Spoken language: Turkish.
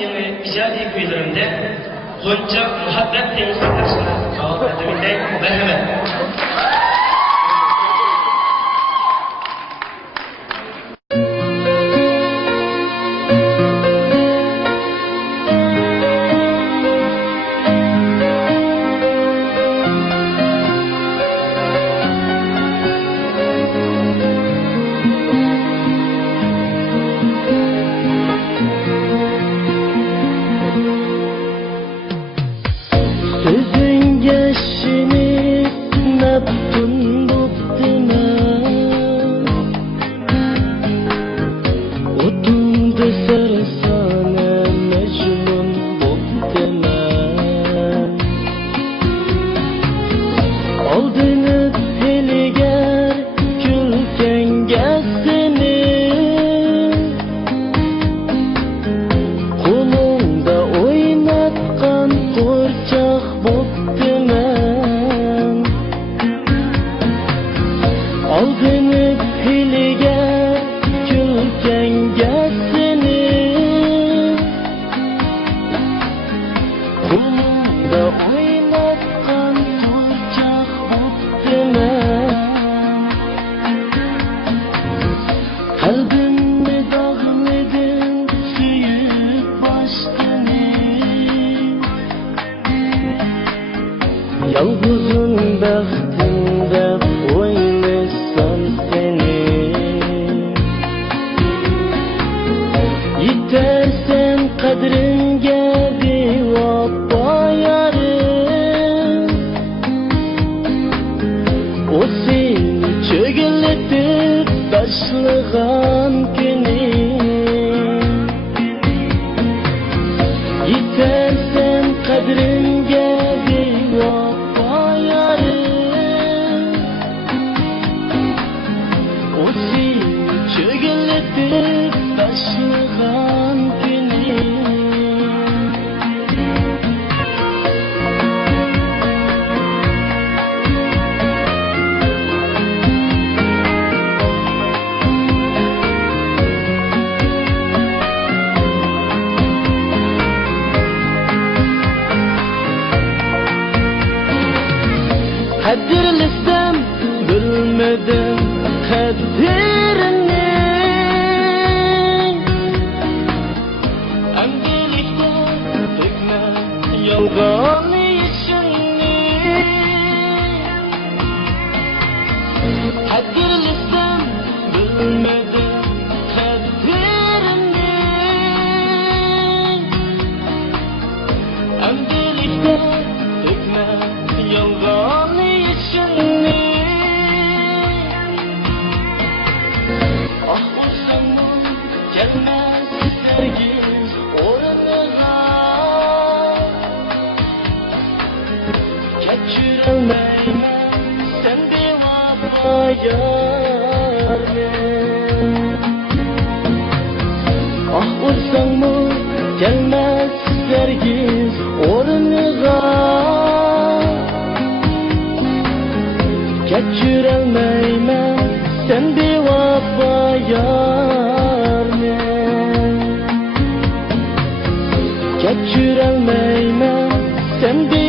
yeni icadi kuylarımda Konqak Muhabbat temsil taşına cevap edemeyim. Merhamet. Sözün geçini naptun buktima Otundu sarasana mecnun buktima Aldını heliger külken gezsini Kolunda oynatkan Konqak boktimen Aldınıp hiliger külken gezsini Kolunda oynatkan Konqak boktimen Kalbimni dağladın suyup baştını Yalğızın bəxtində oynasam seni Yitersen kadringe bir vapa yarım O seni çögületip taşlığan günü Yitersen kadringe bir vapa yarım O seni çögületip taşlığan günü Kadirlisem bilmedim kadirini Emdilikte dökme yalgan işini Kadirlisem bilmedim kadirini Emdilikte dökme yalgan Ah olsana gelmez sevgim orana Geçiremeyim sen bir vapa yarım Ah olsana gelmez sevgim orana Geçiremeyim sen bir vapa yarım Geçiremeyim sen bir